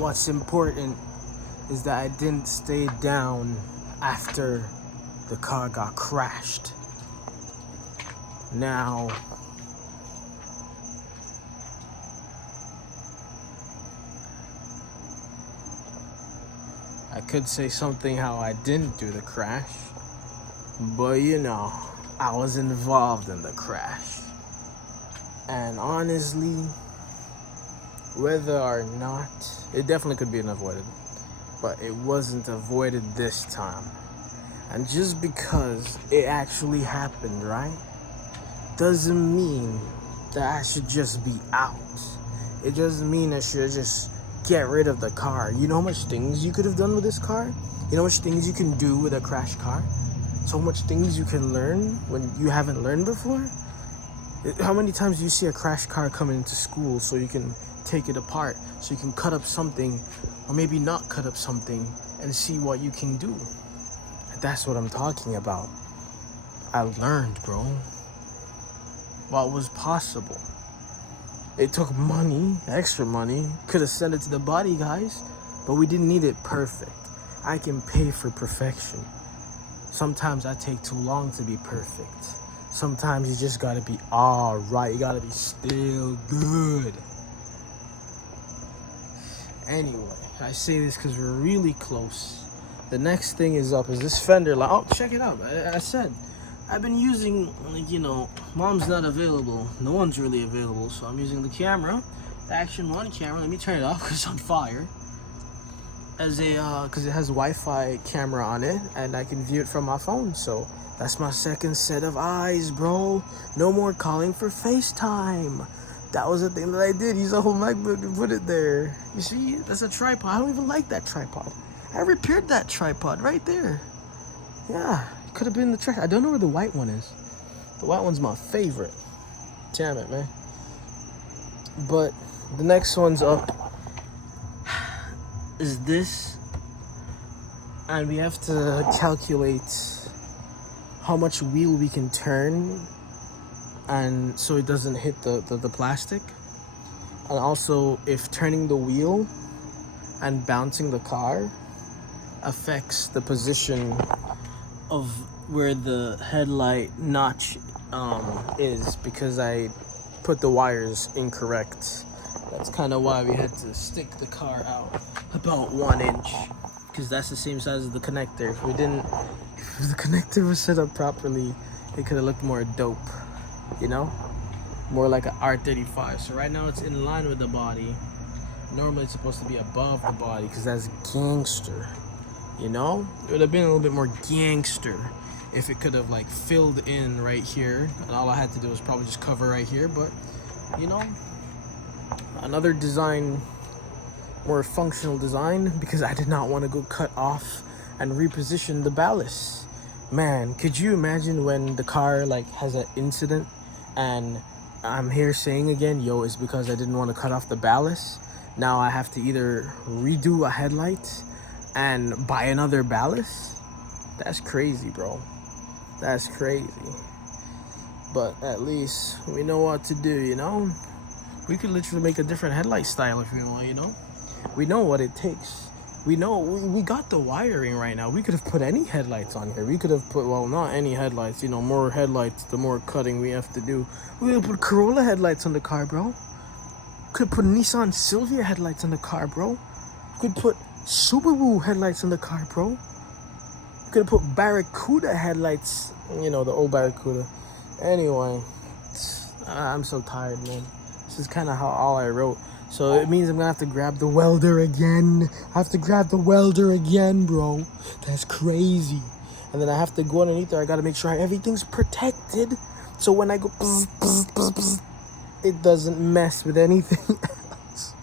what's important is that I didn't stay down after the car got crashed. Now, I could say something how I didn't do the crash, but I was involved in the crash. And honestly, whether or not, it definitely could be avoided, but it wasn't avoided this time. And just because it actually happened, right, doesn't mean that I should just be out. It doesn't mean I should just get rid of the car. You know how much things you could have done with this car? You know how much things you can do with a crashed car? So much things you can learn when you haven't learned before? How many times do you see a crashed car coming into school so you can take it apart, so you can cut up something, or maybe not cut up something, and see what you can do? That's what I'm talking about. I learned, bro, what was possible. It took money, extra money. Could have sent it to the body guys, but we didn't need it perfect. I can pay for perfection. Sometimes I take too long to be perfect. Sometimes you just gotta be all right. You gotta be still good. Anyway, I say this because we're really close. The next thing is up is this fender light. Oh, check it out. I said, I've been using, mom's not available. No one's really available, so I'm using the camera, the Action 1 camera. Let me turn it off because it's on fire. Because it has Wi-Fi camera on it, and I can view it from my phone. So that's my second set of eyes, bro. No more calling for FaceTime. That was the thing that I did. Use a whole MacBook and put it there. You see, that's a tripod. I don't even like that tripod. I repaired that tripod right there. Yeah, it could have been the trash. I don't know where the white one is. The white one's my favorite. Damn it, man. But the next one's up is this. And we have to calculate how much wheel we can turn, and so it doesn't hit the plastic. And also if turning the wheel and bouncing the car affects the position of where the headlight notch is, because I put the wires incorrect. That's kind of why we had to stick the car out about 1 inch, because that's the same size as the connector. If the connector was set up properly, it could have looked more dope, more like an R35. So right now it's in line with the body. Normally it's supposed to be above the body because that's gangster, it would have been a little bit more gangster if it could have filled in right here, and all I had to do was probably just cover right here. But another design, more functional design, because I did not want to go cut off and reposition the ballast. Man, could you imagine when the car has an incident and I'm here saying again, it's because I didn't want to cut off the ballast. Now I have to either redo a headlight and buy another ballast. That's crazy, bro. That's crazy. But at least we know what to do, We could literally make a different headlight style if we want, We know what it takes. We know, we got the wiring right now. We could have put any headlights on here. We could have put, not any headlights, more headlights, the more cutting we have to do. We could put Corolla headlights on the car, bro. Could put Nissan Silvia headlights on the car, bro. Could put Subaru headlights on the car, bro. Could have put Barracuda headlights, the old Barracuda. Anyway, I'm so tired, man. This is kind of how all I wrote. So it means I'm gonna have to grab the welder again. I have to grab the welder again, bro. That's crazy. And then I have to go underneath there. I gotta make sure everything's protected. So when I go bzz, bzz, bzz, bzz, it doesn't mess with anything else.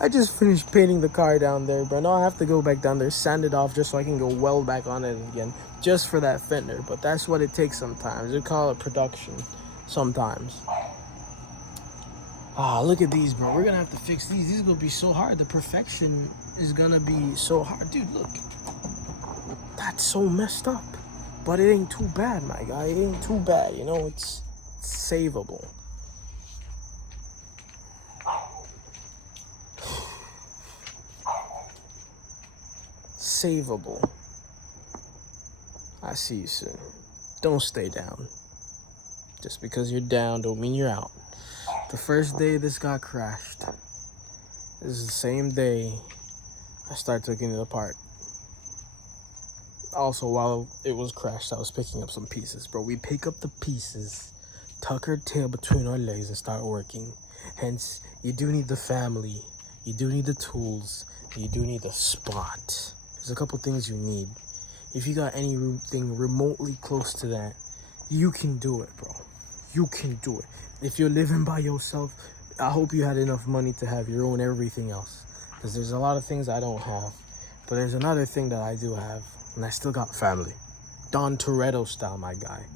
I just finished painting the car down there, bro. Now I have to go back down there, sand it off just so I can go weld back on it again. Just for that fender. But that's what it takes sometimes. They call it production. Sometimes. Look at these, bro. We're gonna have to fix these. These are gonna be so hard. The perfection is gonna be so hard. Dude, look. That's so messed up. But it ain't too bad, my guy. It ain't too bad, it's savable. savable. I see you soon. Don't stay down. Just because you're down don't mean you're out. The first day this got crashed, this is the same day I started taking it apart. Also, while it was crashed, I was picking up some pieces. Bro, we pick up the pieces, tuck our tail between our legs, and start working. Hence, you do need the family, you do need the tools, you do need the spot. There's a couple things you need. If you got anything remotely close to that, you can do it, bro. You can do it. If you're living by yourself, I hope you had enough money to have your own everything else. Because there's a lot of things I don't have. But there's another thing that I do have. And I still got family. Don Toretto style, my guy.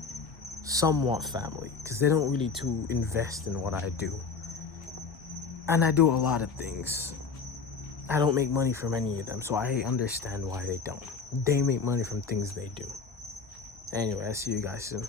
Somewhat family. Because they don't really too invest in what I do. And I do a lot of things. I don't make money from any of them. So I understand why they don't. They make money from things they do. Anyway, I see you guys soon.